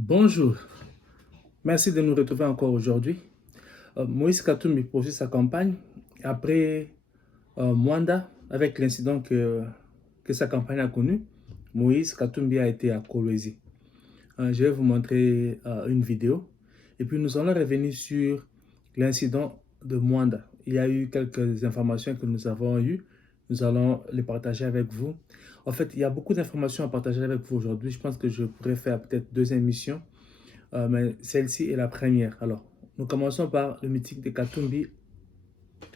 Bonjour, merci de nous retrouver encore aujourd'hui. Moïse Katumbi poursuit sa campagne après Mwanda, avec l'incident que sa campagne a connu. Moïse Katumbi a été à Kolwezi. Je vais vous montrer une vidéo et puis nous allons revenir sur l'incident de Mwanda. Il y a eu quelques informations que nous avons eues. Nous allons les partager avec vous. En fait, il y a beaucoup d'informations à partager avec vous aujourd'hui. Je pense que je pourrais faire peut-être 2 émissions. Mais celle-ci est la première. Alors, nous commençons par le mythique de Katumbi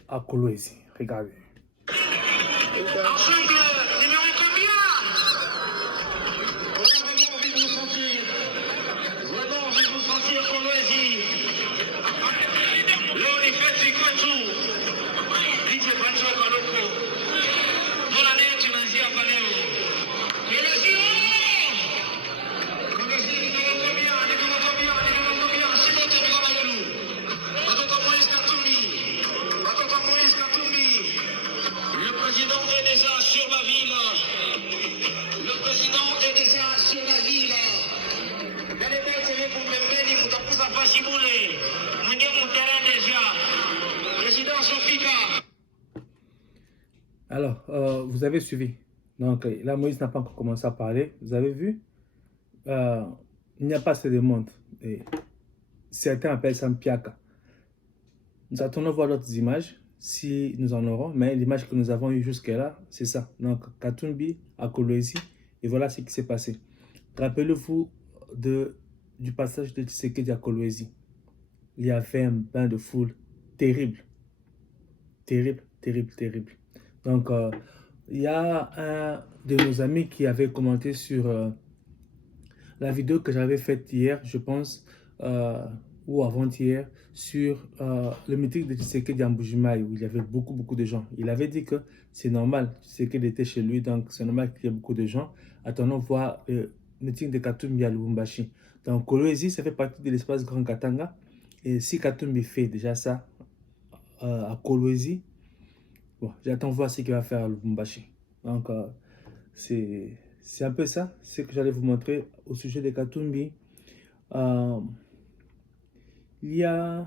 à Kolwezi. Regardez. Ensemble, numéro combien? On a vraiment envie de vous sentir. Vraiment envie de vous sentir Kolwezi. Leo ni feti kwetu. DJ Pancho Kaloko. Mbona leo tunaanzia hapa leo? Kolwezi! Kolwezi numéro combien? Numéro combien? Numéro combien? C'est notre numéro à nous. Watoto Moïse Katumbi. Watoto Moïse Katumbi. Le président est déjà sur la ville. Le président est déjà sur la ville. Yale bote yepo pembeni mutakuza pashibule. Mwenye mutera déjà. Président Sofika. Alors, vous avez suivi. Donc, là, Moïse n'a pas encore commencé à parler. Vous avez vu? Il n'y a pas assez de monde. Et certains appellent ça un piaka. Nous attendons voir d'autres images, si nous en aurons. Mais l'image que nous avons eue jusque-là, c'est ça. Donc, Katumbi à Kolwezi. Et voilà ce qui s'est passé. Rappelez-vous du passage de Tshisekedi à Kolwezi. Il y avait un bain de foule terrible. Terrible, terrible, terrible. Donc, il y a un de nos amis qui avait commenté sur la vidéo que j'avais faite hier, je pense, ou avant-hier, sur le meeting de Tshisekedi en Mbujimayi, où il y avait beaucoup de gens. Il avait dit que c'est normal, Tshisekedi était chez lui, donc c'est normal qu'il y ait beaucoup de gens. Attendons voir le meeting de Katumbi à Lubumbashi. Donc, Kolwezi, ça fait partie de l'espace Grand Katanga. Et si Katumbi fait déjà ça à Kolwezi, bon, j'attends voir ce qu'il va faire à Lubumbashi. Donc, c'est un peu ça, ce que j'allais vous montrer au sujet de Katumbi. Il y a...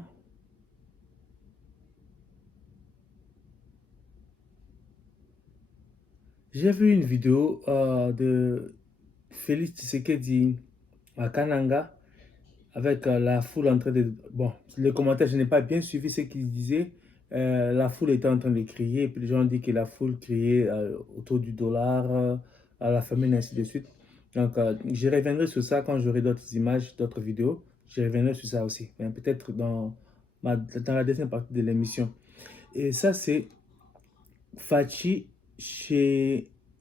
J'ai vu une vidéo de Félix Tshisekedi à Kananga avec la foule en train de... Bon, les commentaires, je n'ai pas bien suivi ce qu'ils disaient. La foule était en train de crier, et puis les gens ont dit que la foule criait autour du dollar, à la famine, ainsi de suite. Donc, je reviendrai sur ça quand j'aurai d'autres images, d'autres vidéos. Je reviendrai sur ça aussi, mais peut-être dans la deuxième partie de l'émission. Et ça, c'est Fachi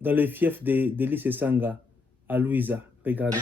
dans le fief d'Elise Sanga, à Louisa. Regardez.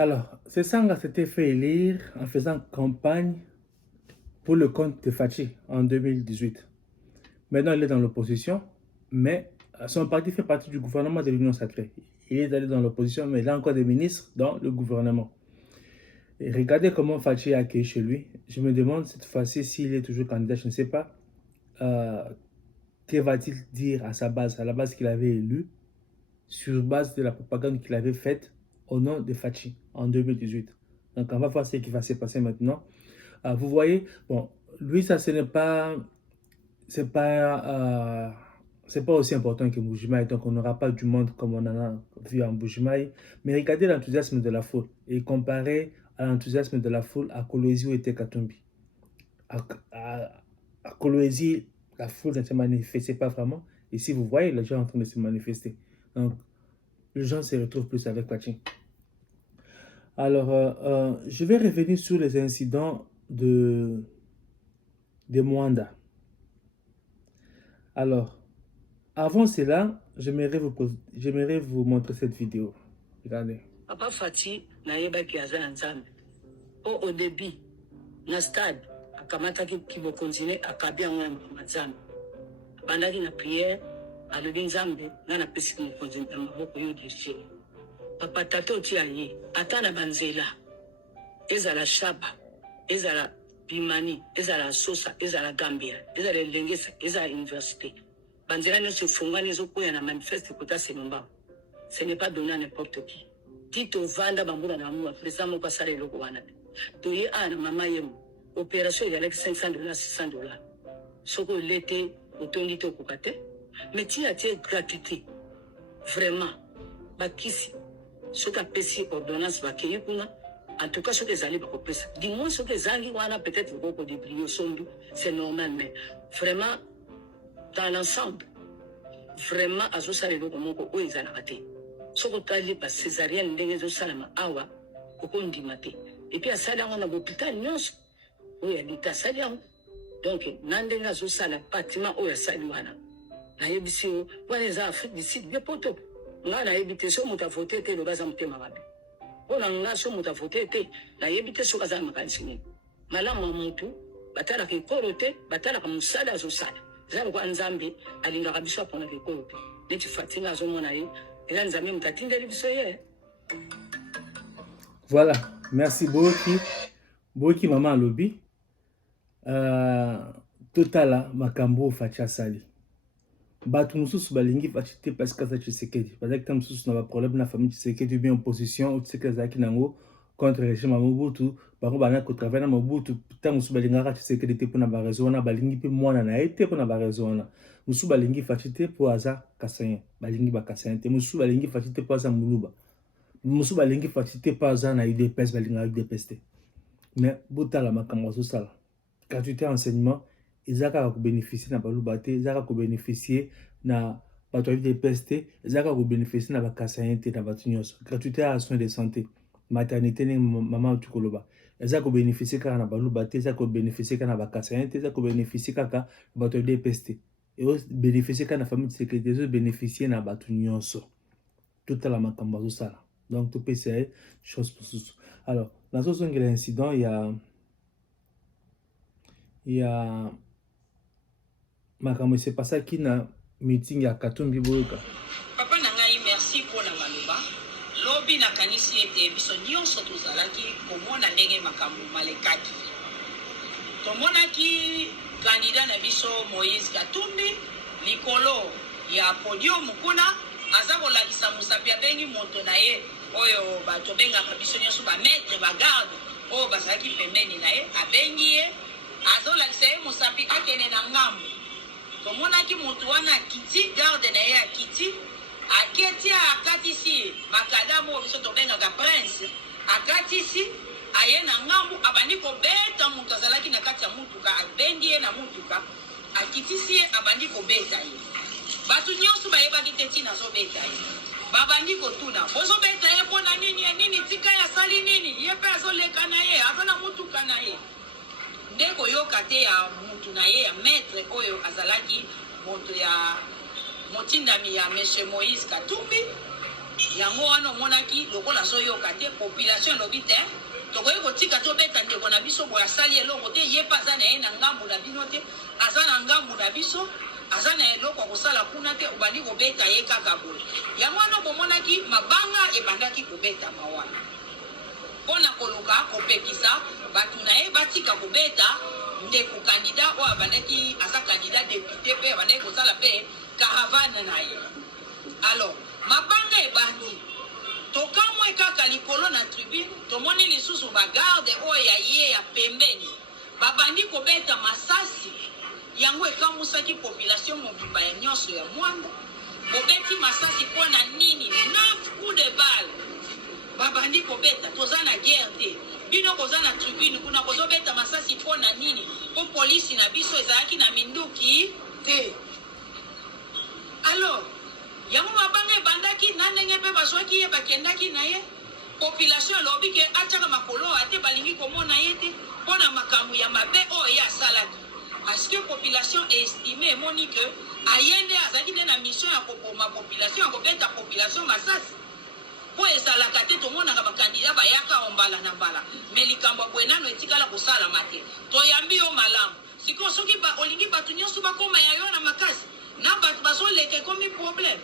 Alors, ce Sanga s'était fait élire en faisant campagne pour le compte de Fachi en 2018. Maintenant, il est dans l'opposition, mais son parti fait partie du gouvernement de l'Union sacrée. Il est allé dans l'opposition, mais il a encore des ministres dans le gouvernement. Et regardez comment Fachi est accueilli chez lui. Je me demande cette fois-ci s'il est toujours candidat, je ne sais pas. Que va-t-il dire à sa base, à la base qu'il avait élue, sur base de la propagande qu'il avait faite au nom de Fachi en 2018. Donc on va voir ce qui va se passer maintenant. Vous voyez, bon, lui ça ce n'est pas, c'est pas aussi important que Mbujimayi, donc on n'aura pas du monde comme on en a vu en Mbujimayi. Mais regardez l'enthousiasme de la foule et comparé à l'enthousiasme de la foule à Kolwezi où était Katumbi. À Kolwezi, la foule ne se manifestait pas vraiment. Ici, vous voyez les gens en train de se manifester. Donc, les gens se retrouvent plus avec Paching. Alors, je vais revenir sur les incidents de Mwanda. Alors, avant cela, j'aimerais vous montrer cette vidéo. Regardez. Papa Fati naïba qui a nzambe. Au début, na stade, akamata qui va continuer à kabia ngwa nzambe. Bandaki na prière, à le nzambe, na pesi qui continue à maboko yo dirige. Papa tato ti ayi, atana banzela. Ezala shaba, ezala bimani, ezala sosa, ezala gambia, ezala lengesa, ezala université. Banzela ne se fonga ne zo koya na manifeste kota senomba. Ce n'est pas donné à n'importe qui. Tito vanda bambula na mua, président moko asala eloko wana. Toye ana mama yemu, opération il y a $500, $600. Soko l'été, otondi to kokate. Mais ti a tie gratuité. Vraiment. Bakisi. Soka pesi ordonnance bakeye kuna. En tout cas, ce que les alliés bakopes. Dis-moi ce que les alliés wana peut-être beaucoup de brio sombi, c'est normal, mais vraiment, dans l'ensemble, vraiment, à ce salé beaucoup moko o ils raté. Soko tali pas césarienne ndenge zo salama awa okondi maté. Et puis à ça là on a l'hôpital nyonso. Oui, il est à ça donc nandenga zo sala bâtiment o ya sali wana. Na yebisi o wana za Afrique du Sud bien poto. Nga na yebite so muta voter te lo baza mutema mabe. Ona nga so muta voter te na yebite so kaza makanisi. Malamu mutu batala ki korote batala ka musala zo sala. Zalo kwa nzambe alinga kabisa pona ki korote. Neti fatinga zo mona ye. Voilà, merci beaucoup. Beaucoup maman lobby. Totala makambo facha sali. Batu mususu balingi fachite parce que ça Tshisekedi. Parce que tam mususu na problème na famille Tshisekedi bien opposition ou Tshisekedi zaki nango contre le régime Mobutu. Bango bana ko travailler na Mobutu tam mususu balinga Tshisekedi te pour na ba raison na balingi pe mwana na été pour na ba raison na. Musu balingi fachite pour aza kasayen balingi bakasayen te musu balingi fachite pour aza muluba musu balingi fachite pour aza na UDPS balinga UDPS te mais botala makambo so sala gratuité enseignement ezaka ko bénéficier na baluba te ezaka ko bénéficier na bato UDPS te ezaka ko bénéficier na bakasayen te na batu nyonso gratuité à soins de santé maternité ne maman tukoloba ezaka ko bénéficier kaka na baluba te ezaka ko bénéficier kaka na bakasayen te ezaka ko bénéficier kaka bato UDPS te et bénéficier quand la famille de sécurité bénéficier na batu nyonso tout à la makambo zo sala donc tout peut c'est chose pour tout. Alors dans ce son incident il y a makambo c'est pas ça qui na meeting ya Katumbi boyoka papa nangai merci pour la maloba lobi na kanisi ete biso nyonso tozalaki komona ndenge makambo malekaki tomonaki candidat na biso Moïse Katumbi likolo ya podium kuna aza kolakisa musapi abengi moto na ye oyo bato bengaka biso nyonso ba maître ba garde oyo bazalaki pembeni na ye abengi ye azolakisa ye musapi akene na ngambo tomonaki moto wana akiti garde na ye akiti aketi akatisi makadamu oyo biso tobengaka prince akatisi aye na ngambu abandi kobeta mutu azalaki na kati ya mutuka abendi ye na mutuka akitisi ye abandi kobeta ye batu nyonso bayebaki te ntina azobeta ye babandi kotuna bozobeta ye mpona nini ye nini tika ya sali nini ye mpe azoleka na ye aza na mutuka na ye nde koyoka te ya mutu na ye ya maître oyo azalaki moto ya motindami ya monsieur Moïse Katumbi yango wana omonaki lokola azoyoka te population elobi te tokoki kotika tobeta ndeko na biso boye asali eloko te ye mpe aza na ye na ngambu na bino te aza na ngambu na biso aza na eloko akosala kuna te obandi kobeta ye kaka boye yango wana bomonaki mabanga ebandaki kobetama wana mpona koluka kopekisa bato na ye batika kobeta ndeko kandida oyo abandaki aza kandida depute mpe abandaki kosala mpe caravane na ye alors mabanga ebandi tokamwe kaka likolo na tribune tomoni lisusu bagarde oyo ya ye ya pembeni babandi kobeta masasi yango ekamusaki population mobimba ya nyonso ya Mwanda bobeti masasi mpona nini 9 coups de balle babandi kobeta toza na guerre te bino koza na tribune kuna kozobeta masasi mpo na nini mpo polisi na biso ezalaki na minduki te. Alors yango mabanga ebandaki na ndenge mpe bazwaki ye bakendaki na ye population elobi ke atiaka makolo ate balingi komona ye te mpo na makambo ya mabe oyo ye asalaki. Parce que population estime emoni ke ayende azalaki nde na mission ya kopoma population ya kobeta population masasi po ezalaka te tomonaka bakandida bayaka mbala na mbala me likambo ya boye nano etikala kosalama te. Toyambi yo malamu sikoyo soki olingi bato nyonso bakoma ya yo na makasi na bato bazoleka ekomi problème.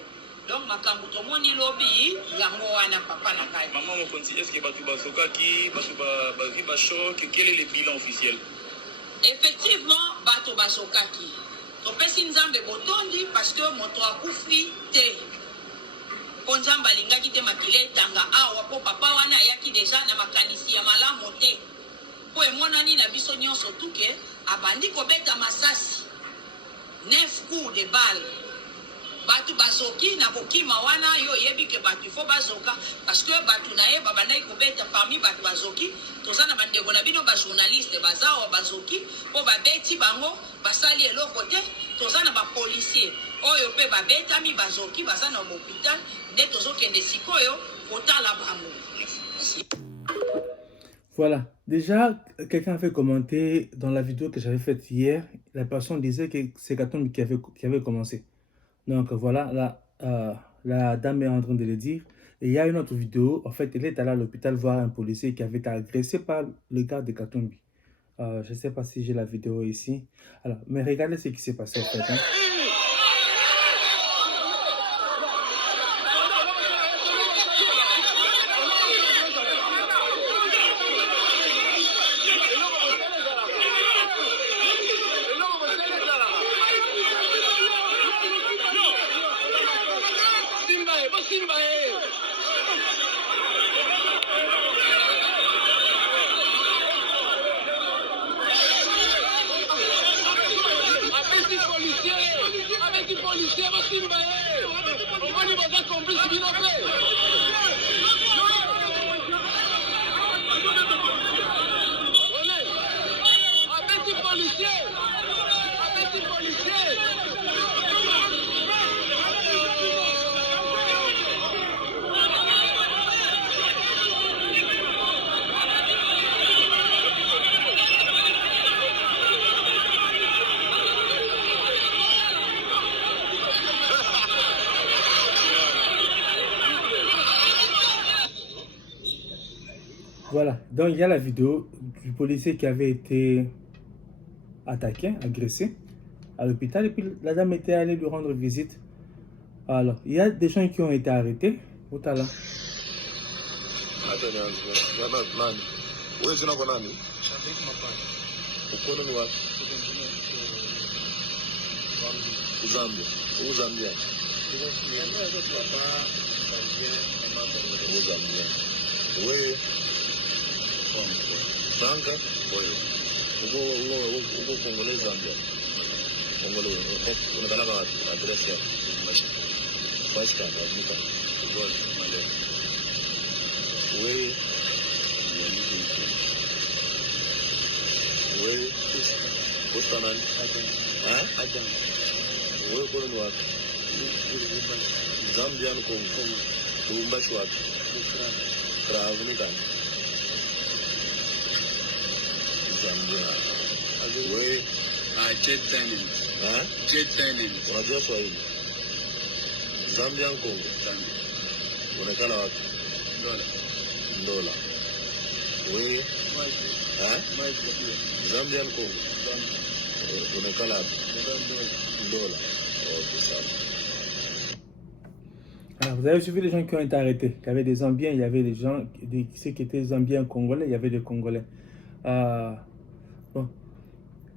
Donc makambo tomoni lobi yango wana papa na kai. Maman Mokonzi, est-ce que bato bazokaki bato bavi bachoc, quel est le bilan officiel? Effectivement bato bazokaki topesi nzambe botondi parce que moto akufi te po nzambe alingaki te makila etanga awa po papa wana ayaki deja na makanisi ya malamu te po emonani na biso nyonso tuke abandi kobeta masasi 9 coups de balle. Batu bazoki na kokima wana yo yebi ke batu fo bazoka parce que batu na ye babandaki kobeta parmi batu bazoki toza na bandeko na bino ba journaliste bazawa bazoki po babeti bango basali eloko te toza na ba policier oyo pe babetami bazoki baza na hôpital nde tozokende sikoyo kotala bango. Voilà. Déjà, quelqu'un a fait commenter dans la vidéo que j'avais faite hier. La personne disait que c'est Katumbi qui avait commencé. Donc voilà, la dame est en train de le dire. Et il y a une autre vidéo. En fait, elle est allée à l'hôpital voir un policier qui avait été agressé par le gars de Katumbi. Je ne sais pas si j'ai la vidéo ici. Alors, mais regardez ce qui s'est passé en fait. Hein. Voilà, donc il y a la vidéo du policier qui avait été attaqué, agressé à l'hôpital et puis la dame était allée lui rendre visite. Alors, il y a des gens qui ont été arrêtés. Où t'as là? Franca, uko Kongole Zambia. Kongole unataka address ya bashka nika gol male. Wewe posta nani? Adam. Wewe kwa nini wapi? Zambia nuko Lubumbashi wapi? Kravu ni gani? We Jet Diamond. Jet Diamond. Unajua Swahili? Zambia Kongo. Zambia. Unaonekana wapi? Ndola. We Zambia Kongo. Unaonekana wapi? Ndola. Okay, sawa. Alors, vous avez suivi les gens qui ont été arrêtés. Il y avait des Zambiens, il y avait des gens, ceux qui étaient Zambiens congolais, il y avait des Congolais. Bon.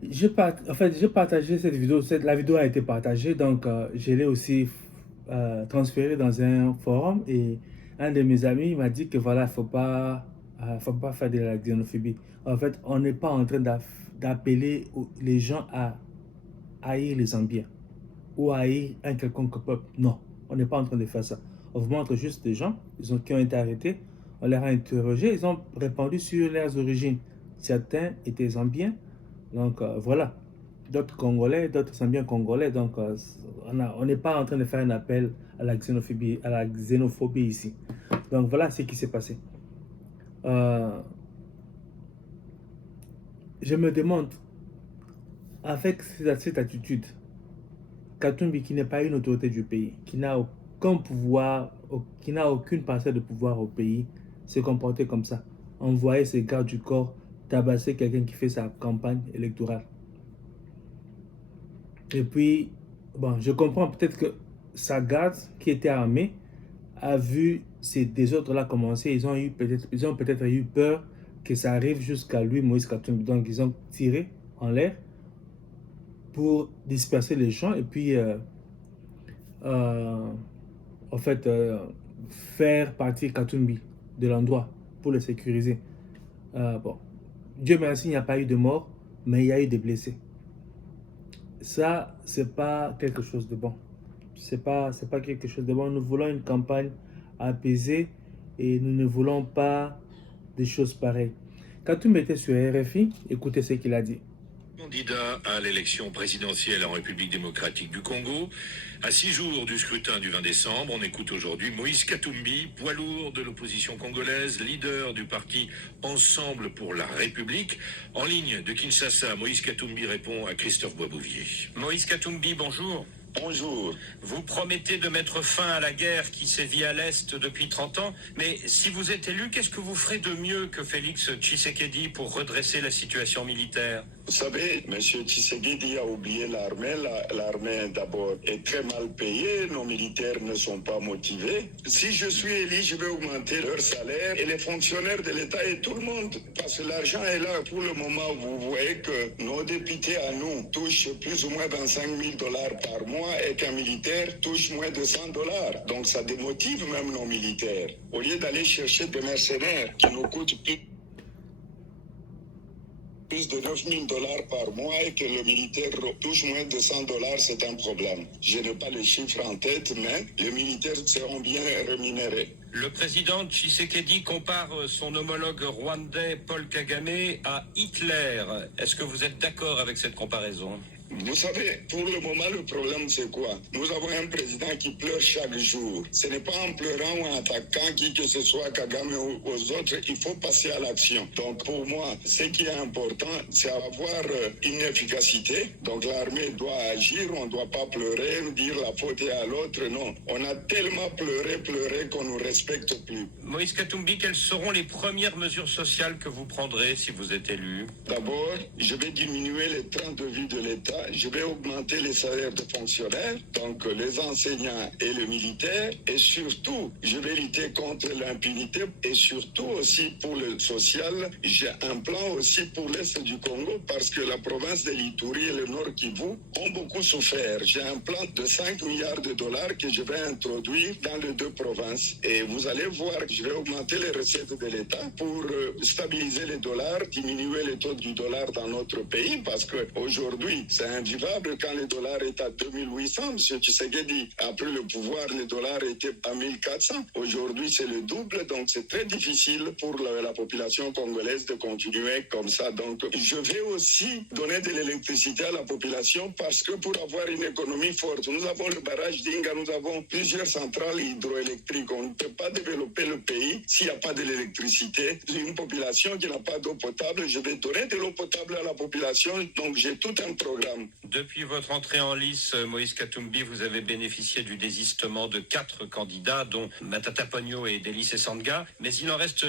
J'ai partagé cette vidéo, la vidéo a été partagée, donc je l'ai aussi transférée dans un forum et un de mes amis m'a dit que voilà, faut pas faire de la xénophobie. En fait, on n'est pas en train d'appeler les gens à haïr les Zambiens ou à haïr un quelconque peuple. Non, on n'est pas en train de faire ça. On vous montre juste des gens qui ont été arrêtés. On les a interrogés, ils ont répondu sur leurs origines. Certains étaient zambiens, donc voilà. D'autres Congolais, d'autres Zambiens congolais. Donc on n'est pas en train de faire un appel à la xénophobie ici. Donc voilà ce qui s'est passé. Je me demande, avec cette attitude, Katumbi, qui n'est pas une autorité du pays, qui n'a aucun pouvoir, qui n'a aucune parcelle de pouvoir au pays, se comporter comme ça, envoyer ses gardes du corps tabasser quelqu'un qui fait sa campagne électorale. Et puis, bon, je comprends peut-être que sa garde, qui était armée, a vu ces désordres-là commencer. Ils ont peut-être eu peur que ça arrive jusqu'à lui, Moïse Katumbi. Donc, ils ont tiré en l'air pour disperser les gens et puis, en fait, faire partir Katumbi de l'endroit pour le sécuriser. Bon, Dieu merci, il n'y a pas eu de mort, mais il y a eu des blessés. Ça, c'est pas quelque chose de bon. C'est pas quelque chose de bon. Nous voulons une campagne apaisée et nous ne voulons pas des choses pareilles. Katumbi était sur RFI, écoutez ce qu'il a dit. Candidat à l'élection présidentielle en République démocratique du Congo. À 6 jours du scrutin du 20 décembre, on écoute aujourd'hui Moïse Katumbi, poids lourd de l'opposition congolaise, leader du parti Ensemble pour la République. En ligne de Kinshasa, Moïse Katumbi répond à Christophe Boisbouvier. Moïse Katumbi, bonjour. Bonjour. Vous promettez de mettre fin à la guerre qui sévit à l'Est depuis 30 ans, mais si vous êtes élu, qu'est-ce que vous ferez de mieux que Félix Tshisekedi pour redresser la situation militaire ? Vous savez, M. Tshisekedi a oublié l'armée. L'armée, d'abord, est très mal payée. Nos militaires ne sont pas motivés. Si je suis élu, je vais augmenter leur salaire et les fonctionnaires de l'État et tout le monde. Parce que l'argent est là. Pour le moment, vous voyez que nos députés à nous touchent plus ou moins 25 000 $ par mois et qu'un militaire touche moins de 100 $. Donc ça démotive même nos militaires. Au lieu d'aller chercher des mercenaires qui nous coûtent plus de 9 000 $ par mois et que le militaire touche moins de 100 $, c'est un problème. Je n'ai pas les chiffres en tête, mais les militaires seront bien rémunérés. Le président Tshisekedi compare son homologue rwandais Paul Kagame à Hitler. Est-ce que vous êtes d'accord avec cette comparaison ? Vous savez, pour le moment, le problème, c'est quoi? Nous avons un président qui pleure chaque jour. Ce n'est pas en pleurant ou en attaquant qui que ce soit Kagame ou aux autres, il faut passer à l'action. Donc, pour moi, ce qui est important, c'est avoir une efficacité. Donc, l'armée doit agir, on ne doit pas pleurer, dire la faute est à l'autre. Non, on a tellement pleuré qu'on ne nous respecte plus. Moïse Katumbi, quelles seront les premières mesures sociales que vous prendrez si vous êtes élu ? D'abord, je vais diminuer les trains de vie de l'État. Je vais augmenter les salaires de fonctionnaires, donc les enseignants et les militaires, et surtout, je vais lutter contre l'impunité et surtout aussi pour le social. J'ai un plan aussi pour l'Est du Congo parce que la province de l'Ituri et le Nord Kivu ont beaucoup souffert. J'ai un plan de 5 milliards de $ que je vais introduire dans les deux provinces. Et vous allez voir que je vais augmenter les recettes de l'État pour stabiliser les dollars, diminuer les taux du dollar dans notre pays parce qu'aujourd'hui, c'est invivable quand le dollar est à 2800. M. Tshisekedi a pris le pouvoir, le dollar était à 1400. Aujourd'hui, c'est le double, donc c'est très difficile pour la population congolaise de continuer comme ça. Donc, je vais aussi donner de l'électricité à la population parce que pour avoir une économie forte, nous avons le barrage d'Inga, nous avons plusieurs centrales hydroélectriques. On ne peut pas développer le pays s'il n'y a pas de l'électricité. Une population qui n'a pas d'eau potable, je vais donner de l'eau potable à la population, donc j'ai tout un programme. Depuis votre entrée en lice, Moïse Katumbi, vous avez bénéficié du désistement de 4 candidats, dont Matata Ponyo et Délice Sanga, mais il en reste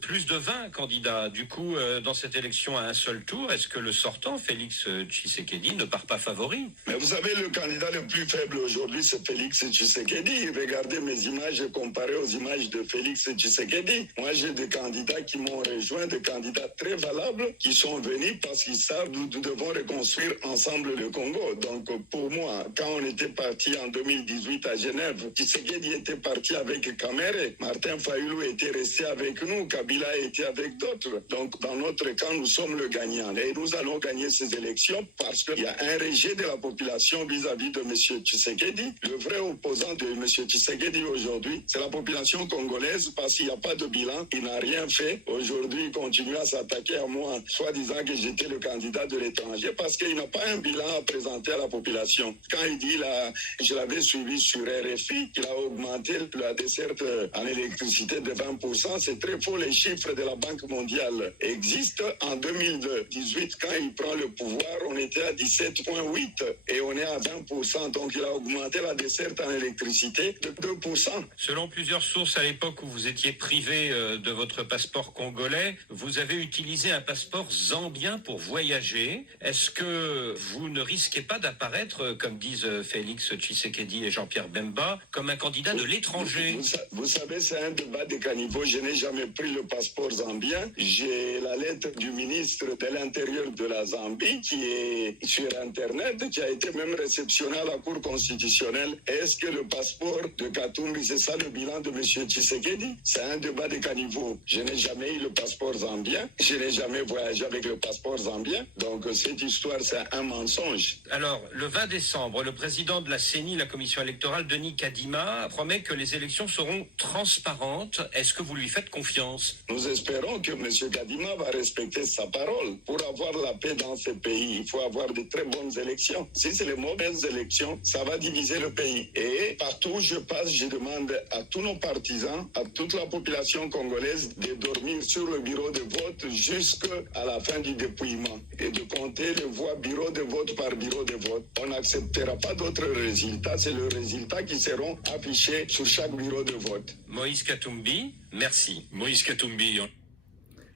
plus de 20 candidats. Du coup, dans cette élection à un seul tour, est-ce que le sortant, Félix Tshisekedi, ne part pas favori ? Mais vous savez, le candidat le plus faible aujourd'hui, c'est Félix Tshisekedi. Regardez mes images comparées aux images de Félix Tshisekedi. Moi, j'ai des candidats qui m'ont rejoint, des candidats très valables, qui sont venus parce qu'ils savent que nous devons reconstruire ensemble ensemble le Congo. Donc pour moi, quand on était parti en 2018 à Genève, Tshisekedi était parti avec Kamere, Martin Fayulu était resté avec nous, Kabila était avec d'autres. Donc dans notre camp, nous sommes le gagnant. Et nous allons gagner ces élections parce qu'il y a un rejet de la population vis-à-vis de M. Tshisekedi. Le vrai opposant de M. Tshisekedi aujourd'hui, c'est la population congolaise parce qu'il n'y a pas de bilan. Il n'a rien fait. Aujourd'hui, il continue à s'attaquer à moi, soit disant que j'étais le candidat de l'étranger parce qu'il n'a pas un bilan à présenter à la population. Quand il dit, là, je l'avais suivi sur RFI, qu'il a augmenté la desserte en électricité de 20%, c'est très faux. Les chiffres de la Banque mondiale existent. En 2018, quand il prend le pouvoir, on était à 17,8 et on est à 20%. Donc, il a augmenté la desserte en électricité de 2%. Selon plusieurs sources, à l'époque où vous étiez privé de votre passeport congolais, vous avez utilisé un passeport zambien pour voyager. Est-ce que vous ne risquez pas d'apparaître, comme disent Félix Tshisekedi et Jean-Pierre Bemba, comme un candidat de l'étranger? Vous savez, c'est un débat de caniveau. Je n'ai jamais pris le passeport zambien. J'ai la lettre du ministre de l'Intérieur de la Zambie qui est sur Internet, qui a été même réceptionnée à la Cour constitutionnelle. Est-ce que le passeport de Katumbi, c'est ça le bilan de M. Tshisekedi? C'est un débat de caniveau. Je n'ai jamais eu le passeport zambien. Je n'ai jamais voyagé avec le passeport zambien. Donc cette histoire, c'est un mensonge. Alors, le 20 décembre, le président de la CENI, la commission électorale, Denis Kadima, promet que les élections seront transparentes. Est-ce que vous lui faites confiance? Nous espérons que M. Kadima va respecter sa parole. Pour avoir la paix dans ce pays, il faut avoir de très bonnes élections. Si c'est les mauvaises élections, ça va diviser le pays. Et partout où je passe, je demande à tous nos partisans, à toute la population congolaise de dormir sur le bureau de vote jusqu'à la fin du dépouillement et de compter les voix bureau de vote par bureau de vote. On n'acceptera pas d'autres résultats. C'est le résultat qui seront affichés sur chaque bureau de vote. Moïse Katumbi, merci. Moïse Katumbi.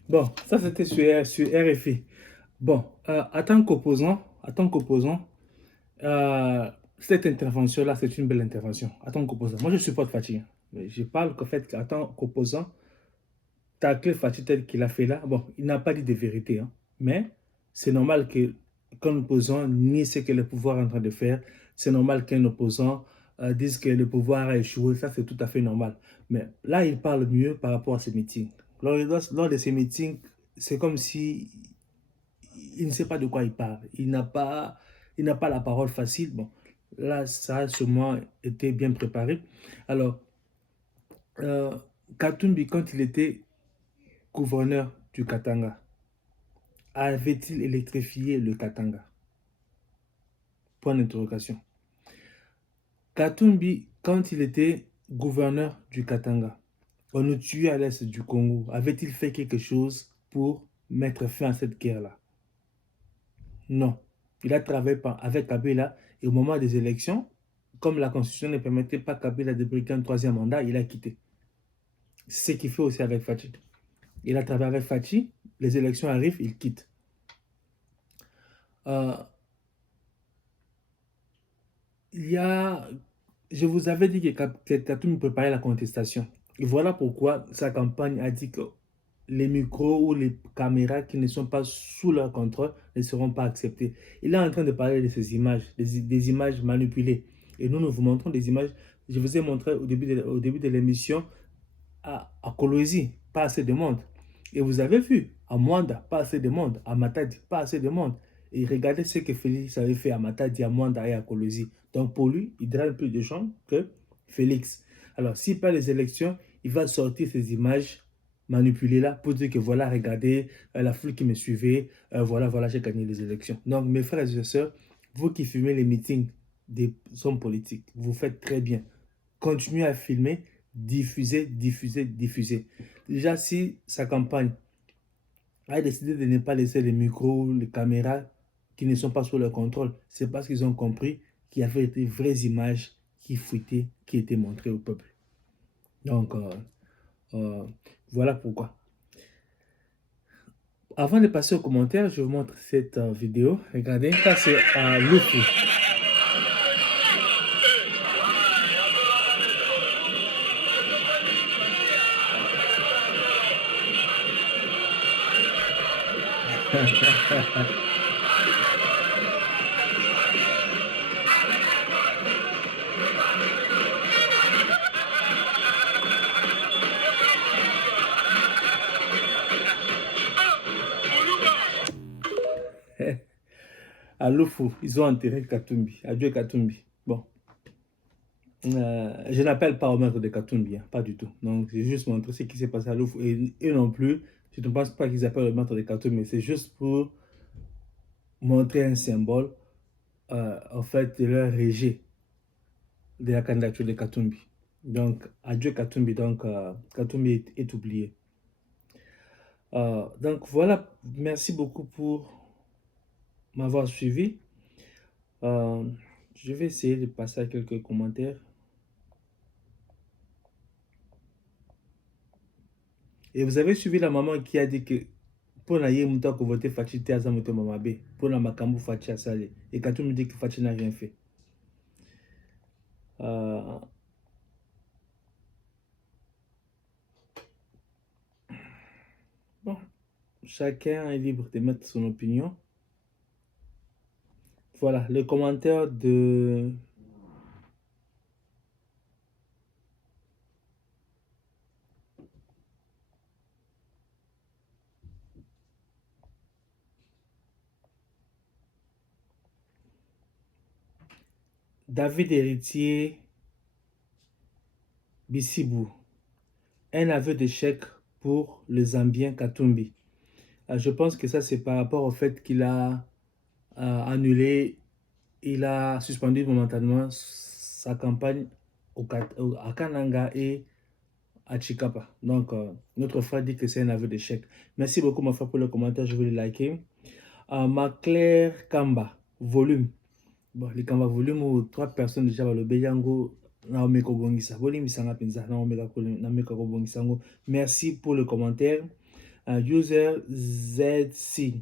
Bon, ça c'était sur RFI. Bon, en tant qu'opposant, cette intervention-là, c'est une belle intervention. En tant qu'opposant, moi je supporte Fathi. Mais je parle qu'en fait, en tant qu'opposant, tacler Fathi tel qu'il a fait là, bon, il n'a pas dit de vérité, hein, mais c'est normal que qu'un opposant nie ce que le pouvoir est en train de faire. C'est normal qu'un opposant dise que le pouvoir a échoué. Ça, c'est tout à fait normal. Mais là, il parle mieux par rapport à ces meetings. Lors de ces meetings, c'est comme si il ne sait pas de quoi il parle. Il n'a pas la parole facile. Bon, là, ça a sûrement été bien préparé. Alors, Katumbi, quand il était gouverneur du Katanga, avait-il électrifié le Katanga? Point d'interrogation. Katumbi, quand il était gouverneur du Katanga, on nous tuait à l'est du Congo, avait-il fait quelque chose pour mettre fin à cette guerre-là? Non. Il a travaillé avec Kabila et au moment des élections, comme la constitution ne permettait pas à Kabila de briguer un troisième mandat, il a quitté. C'est ce qu'il fait aussi avec Fathi. Il a travaillé avec Fathi, les élections arrivent, il quitte. Je vous avais dit que Katumbi préparait la contestation. Et voilà pourquoi sa campagne a dit que les micros ou les caméras qui ne sont pas sous leur contrôle ne seront pas acceptés. Il est en train de parler de ces images, des images manipulées. Et nous vous montrons des images. Je vous ai montré au début de l'émission à Kolwezi, pas assez de monde. Et vous avez vu, à Mwanda, pas assez de monde. À Matadi, pas assez de monde. Et regardez ce que Félix avait fait à Matadi, à Mwanda et à Kolwezi. Donc pour lui, il draine plus de gens que Félix. Alors s'il perd les élections, il va sortir ces images manipulées là pour dire que voilà, regardez, la foule qui me suivait, voilà, j'ai gagné les élections. Donc mes frères et sœurs, vous qui filmez les meetings des hommes politiques, vous faites très bien. Continuez à filmer, diffusez. Déjà, si sa campagne a décidé de ne pas laisser les micros, les caméras qui ne sont pas sous leur contrôle, c'est parce qu'ils ont compris qu'il y avait des vraies images qui fuitaient, qui étaient montrées au peuple. Donc, voilà pourquoi. Avant de passer aux commentaires, je vous montre cette vidéo. Regardez, ça c'est à Lufu. à Lufu, ils ont enterré Katumbi, adieu Katumbi. Bon, je n'appelle pas au maître de Katumbi, hein, pas du tout. Donc, j'ai juste montré ce qui s'est passé à Lufu. Et eux non plus, je ne pense pas qu'ils appellent le maître de Katumbi, c'est juste pour montrer un symbole, en fait, de leur rejet de la candidature de Katumbi. Donc, adieu Katumbi, donc Katumbi est oublié. Donc voilà, merci beaucoup pour m'avoir suivi. Je vais essayer de passer à quelques commentaires. Et vous avez suivi la maman qui a dit que pour la yémouta que voter Fachi te azamoto mamabe, pour la makambu Fachi a salé. Et Katumbi dit que Fachi n'a rien fait. Bon, chacun est libre de mettre son opinion. Voilà, le commentaire de David Héritier Bissibou. Un aveu d'échec pour le Zambien Katumbi. Je pense que ça, c'est par rapport au fait qu'il a annulé, il a suspendu momentanément sa campagne à Kananga et à Chikapa. Donc, notre frère dit que c'est un aveu d'échec. Merci beaucoup, mon frère, pour le commentaire. Je vais le liker. Maclaire Kamba, volume. Bon, les Kamba volume où 3 personnes déjà le Beyango. Merci pour le commentaire. User ZC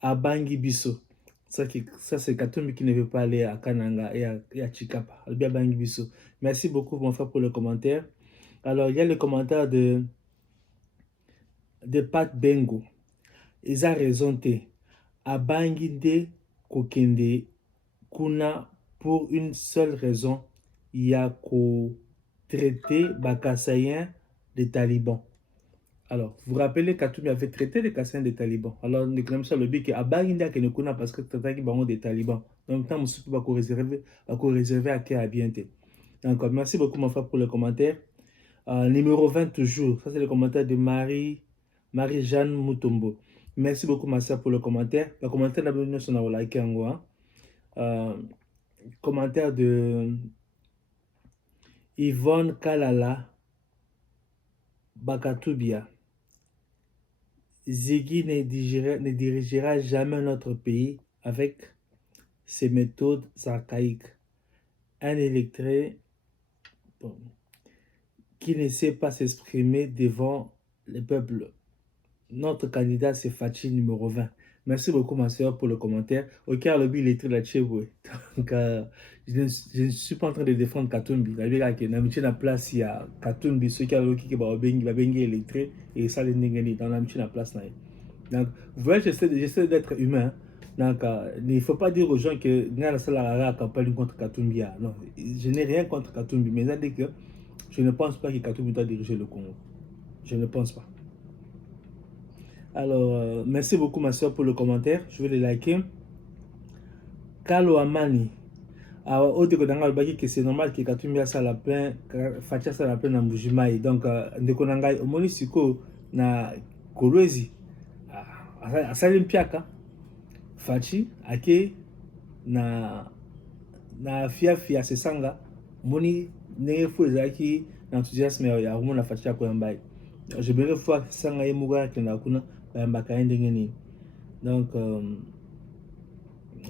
Abangi Biso. Ça c'est Katumbi qui ne veut pas aller à Kananga et à Chikapa. Abangi Biso. Merci beaucoup, mon frère, pour le commentaire. Alors, il y a le commentaire de Pat Bengo. Ils ont raison. Abangi de Kokende Kuna pour une seule raison. Il y a qu'au traité Bakassayen des talibans. Alors, vous vous rappelez Katumbi avait traité les Kassayen des talibans. Alors, nous avons ça le but que Abanginda qui ne connaît parce que traité des talibans. Donc, tant que nous avons réservé à qui a bien été. Donc, merci beaucoup, mon frère, pour le commentaire. Numéro 20, toujours. Ça, c'est le commentaire de Marie-Jeanne Moutombo. Merci beaucoup, ma soeur, pour le commentaire. Le commentaire d'abonnement sur la like. Commentaire de Yvonne Kalala Bakatubia. Ziggy ne dirigera jamais notre pays avec ses méthodes archaïques. Un électeur qui ne sait pas s'exprimer devant le peuple. Notre candidat, c'est Fachi numéro 20. Merci beaucoup, ma soeur, pour le commentaire. Ok, le but, il est très là-dessus. Donc, je ne suis pas en train de défendre Katumbi. La vérité, il y a place, il y a Katumbi, ceux qui ont bengi électré, et ça, les négani, dans la place. Donc, vous voyez, j'essaie d'être humain. Donc, il ne faut pas dire aux gens que la campagne contre Katumbi. Non, je n'ai rien contre Katumbi, mais ça dit que je ne pense pas que Katumbi doit diriger le Congo. Je ne pense pas. Alors, merci beaucoup, ma soeur, pour le commentaire. Je vais le liker. Kalo Amani. Alors, au début, c'est normal que Katumbi a la plein, Facha a la plein dans Mbujimaï. Donc, Ndekonangai, au moins, si na Kolwezi, à Salimpiaka, Fachi, ake na Fia Sesanga, moni ne fou ezaki l'enthousiasme ya rumona Fachi ya Koyambai. Je me revois Sanga Yemuga qui n'a kuna Bayambaka Ndengeni. Donc,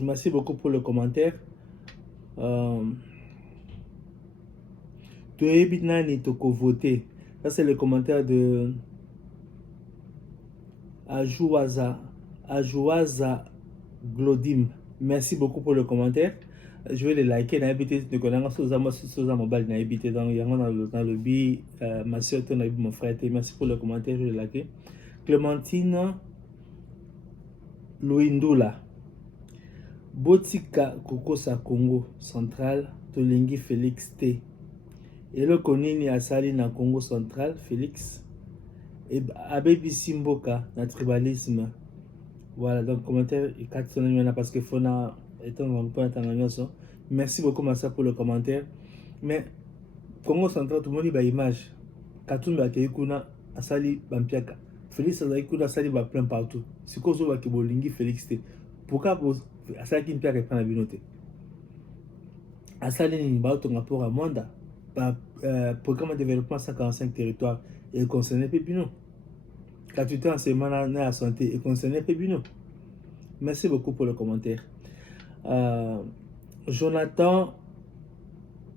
merci beaucoup pour le commentaire. Toebitnani Toko voter. Ça, c'est le commentaire de Ajouaza Glodim. Merci beaucoup pour le commentaire. Je vais le liker. Dans le bi, ma soeur, mon frère. Merci pour le commentaire. Je vais le liker. Clémentine Louindula. Botika Kokosa Congo Central. Tolingi Félix T. Et le Konini Asali na Congo Central. Félix. Et Abebi Simboka na tribalisme. Voilà, donc commentaire et 4 parce que Fona est un point d'attention. Merci beaucoup Massa pour le commentaire. Mais Congo Central, tout le monde a image. Katumbi a été kuna asali bampiaka. Félix a été kuna asali ba plein partout. C'est quoi ça qui bolingi Félix te? Pourquoi asali qui mpiaka pas na binote? Asali ni ba to rapport à Mwanda. Programme de développement 145 territoires et concerné Pépino. 48 ans enseignement à la santé et concerné Pépino. Merci beaucoup pour le commentaire. Jonathan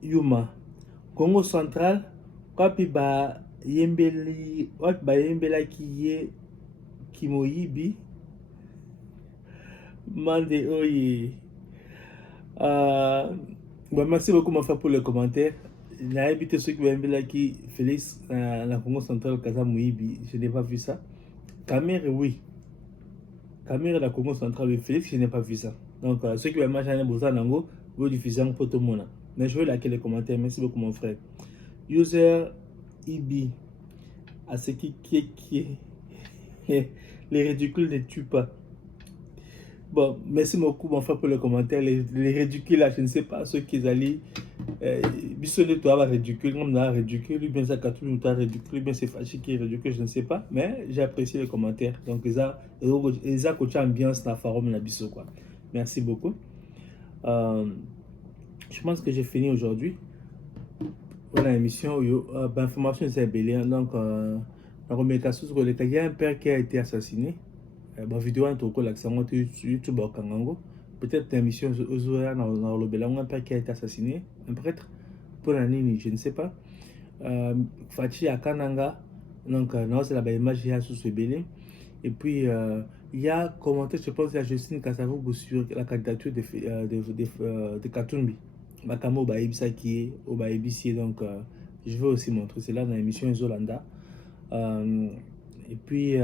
Yuma, Congo Central, wapi ba yembela kiye kimoyibi mande oye. Merci beaucoup ma frère pour le commentaire. J'ai habité ceux qui m'ont là qui Félix la Congo Central Kaza Moyibi, je n'ai pas vu ça. Camère oui. Camère la Congo Central oui. Félix, je n'ai pas vu ça. Donc ceux qui m'ont imaginé Bosa Nango, vous diffusez pour tout le monde. Mais je vais liker les commentaires. Merci beaucoup mon frère. User Ibi à ce qui les ridicules ne tuent pas. Bon, merci beaucoup mon frère pour le commentaire. Les ridicules là, je ne sais pas ceux qui allaient bisonner toi avoir ridicule, comme là ridicule, ou bien ça quand tout le monde ridicule, ou bien c'est fâché qui est ridicule, je ne sais pas, mais j'ai apprécié les commentaires. Donc ils ont coaché ambiance dans la forum la biso quoi. Merci beaucoup. Je pense que j'ai fini aujourd'hui. Voilà l'émission. Information c'est belé. Donc la remédication sur le cas, il y a un père qui a été assassiné. La vidéo est au l'accent YouTube au Kangango. Peut-être l'émission dans le Bélan, un père qui a été assassiné, un prêtre pour la nuit, je ne sais pas. Fachi à Kananga, donc non c'est la image il y a sous ce belé. Et puis il y a commenté, je pense à Justine Kassavou sur la candidature de Katumbi. Bakamo Baïbisa qui est au Baïbisi, donc je vais aussi montrer cela dans l'émission Zolanda. Et puis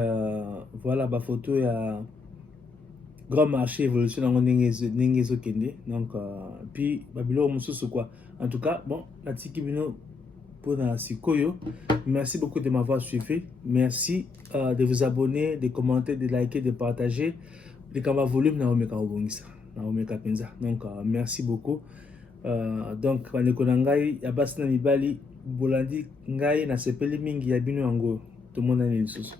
voilà ma photo il y a grand marché évolution dans Nengezo Kende, donc puis Babylon Moussou quoi. En tout cas bon la Tikibino pour la Sikoyo. Merci beaucoup de m'avoir suivi. Merci de vous abonner, de commenter, de liker, de partager. De Kamba volume na omeka obongisa na omeka penza. Donc merci beaucoup. Donc bandeko na ngai ya basi na mibali bolandi ngai na sepeli mingi ya bino yango to mona ni lisusu.